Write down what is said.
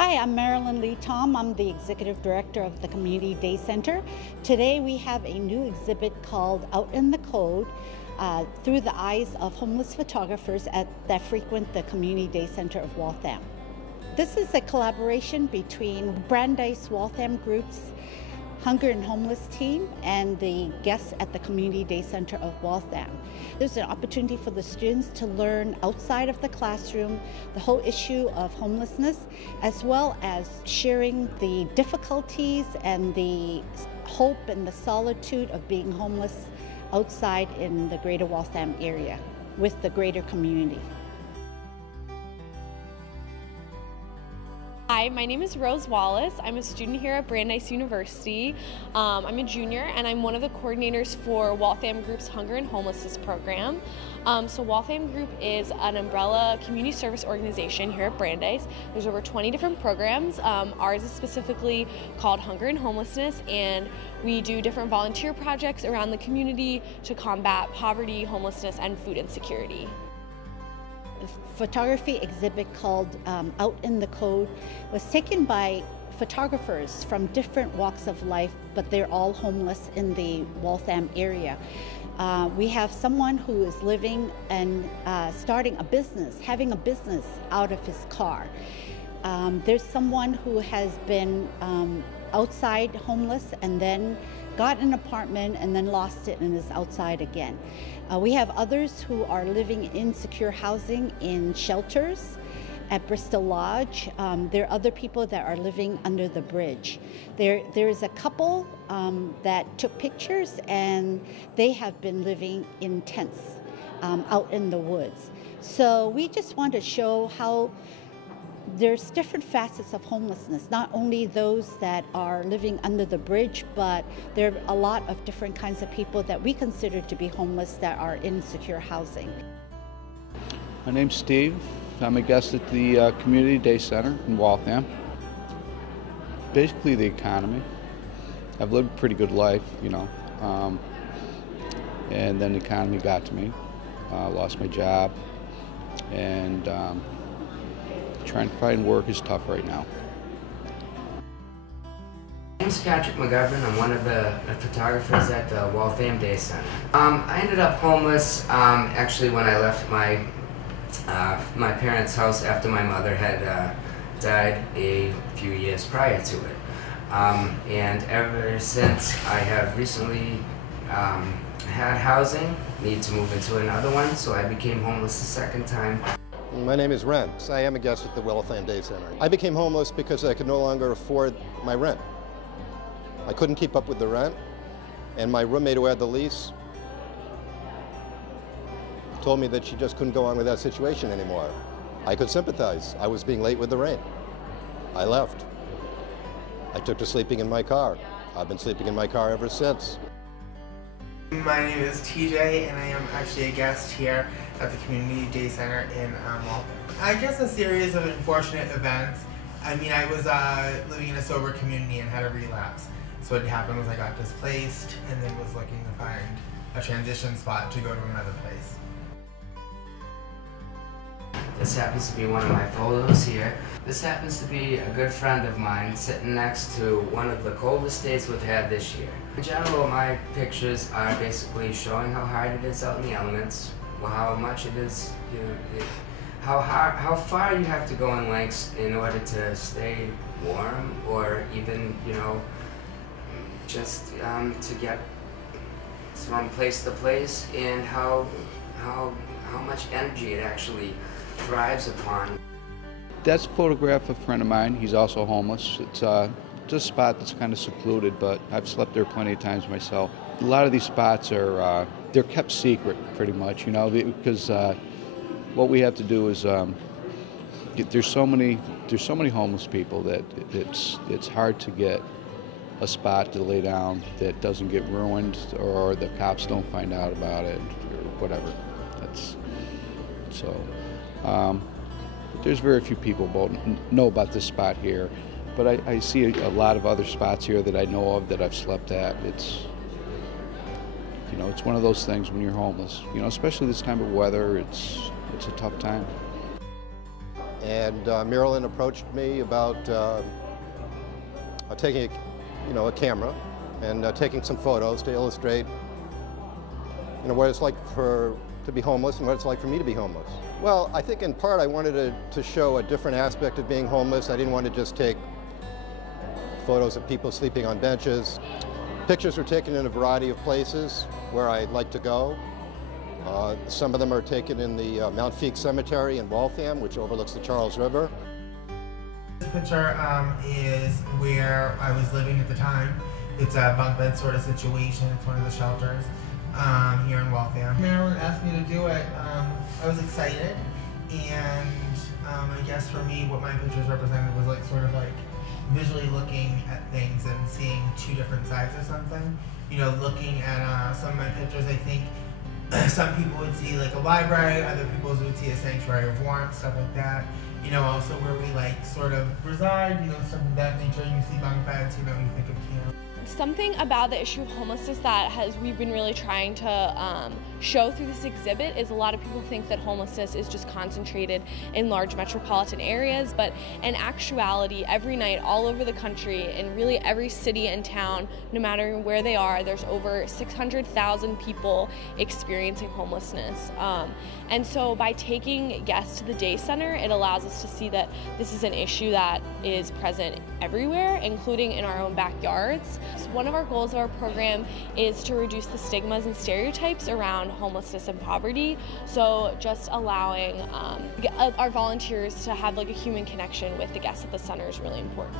Hi, I'm Marilyn Lee Tom. I'm the Executive Director of the Community Day Center. Today we have a new exhibit called Out in the Cold, through the eyes of homeless photographers that frequent the Community Day Center of Waltham. This is a collaboration between Brandeis Waltham Group's Hunger and Homeless team and the guests at the Community Day Center of Waltham. There's an opportunity for the students to learn outside of the classroom the whole issue of homelessness, as well as sharing the difficulties and the hope and the solitude of being homeless outside in the greater Waltham area with the greater community. Hi, my name is Rose Wallace. I'm a student here at Brandeis University. I'm a junior and I'm one of the coordinators for Waltham Group's Hunger and Homelessness program. So Waltham Group is an umbrella community service organization here at Brandeis. There's over 20 different programs. Ours is specifically called Hunger and Homelessness, and we do different volunteer projects around the community to combat poverty, homelessness, and food insecurity. The photography exhibit called Out in the Cold was taken by photographers from different walks of life, but they're all homeless in the Waltham area. We have someone who is living and starting a business, having a business out of his car. There's someone who has been outside homeless and then got an apartment and then lost it and is outside again. We have others who are living in secure housing in shelters at Bristol Lodge. There are other people that are living under the bridge. There is a couple that took pictures, and they have been living in tents out in the woods. So we just want to show how there's different facets of homelessness, not only those that are living under the bridge, but there are a lot of different kinds of people that we consider to be homeless that are in secure housing. My name's Steve. I'm a guest at the Community Day Center in Waltham. Basically the economy. I've lived a pretty good life, you know, and then the economy got to me. Lost my job, and trying to find work is tough right now. My name's Patrick McGovern. I'm one of the photographers at the Waltham Day Center. I ended up homeless actually when I left my parents' house after my mother had died a few years prior to it. And ever since, I have recently had housing, need to move into another one, so I became homeless the second time. My name is Ren. I am a guest at the Waltham Day Center. I became homeless because I could no longer afford my rent. I couldn't keep up with the rent, and my roommate who had the lease told me that she just couldn't go on with that situation anymore. I could sympathize. I was being late with the rent. I left. I took to sleeping in my car. I've been sleeping in my car ever since. My name is TJ, and I am actually a guest here at the Community Day Center in Waltham. I guess a series of unfortunate events. I mean, I was living in a sober community and had a relapse. So what happened was I got displaced and then was looking to find a transition spot to go to another place. This happens to be one of my photos here. This happens to be a good friend of mine sitting next to one of the coldest days we've had this year. In general, my pictures are basically showing how hard it is out in the elements, how much it is, you know, how far you have to go in lengths in order to stay warm, or even, you know, just to get from place to place, and how much energy it actually thrives upon. That's a photograph of a friend of mine. He's also homeless. It's a spot that's kind of secluded, but I've slept there plenty of times myself. A lot of these spots are they're kept secret, pretty much, you know, because what we have to do is there's so many homeless people that it's hard to get a spot to lay down that doesn't get ruined, or the cops don't find out about it, or whatever. There's very few people know about this spot here, but I see a lot of other spots here that I know of that I've slept at. It's one of those things when you're homeless, especially this time of weather, it's a tough time. And Marilyn approached me about taking a camera and taking some photos to illustrate what it's like to be homeless and what it's like for me to be homeless. Well, I think in part I wanted to show a different aspect of being homeless. I didn't want to just take photos of people sleeping on benches. Pictures were taken in a variety of places where I'd like to go. Some of them are taken in the Mount Feek Cemetery in Waltham, which overlooks the Charles River. This picture is where I was living at the time. It's a bunk bed sort of situation. It's one of the shelters here in Waltham. Marilyn asked me to do it. I was excited, and I guess for me what my pictures represented was sort of visually looking at things and seeing two different sides of something. Looking at some of my pictures, I think some people would see a library, other people would see a sanctuary of warmth, stuff like that. Also where we sort of reside, stuff of that nature. You see bunk beds, you think of camp. Something about the issue of homelessness that we've been really trying to show through this exhibit is a lot of people think that homelessness is just concentrated in large metropolitan areas, but in actuality, every night all over the country, in really every city and town, no matter where they are, there's over 600,000 people experiencing homelessness. And so by taking guests to the day center, it allows us to see that this is an issue that is present everywhere, including in our own backyards. So one of our goals of our program is to reduce the stigmas and stereotypes around homelessness and poverty. So just allowing our volunteers to have a human connection with the guests at the center is really important.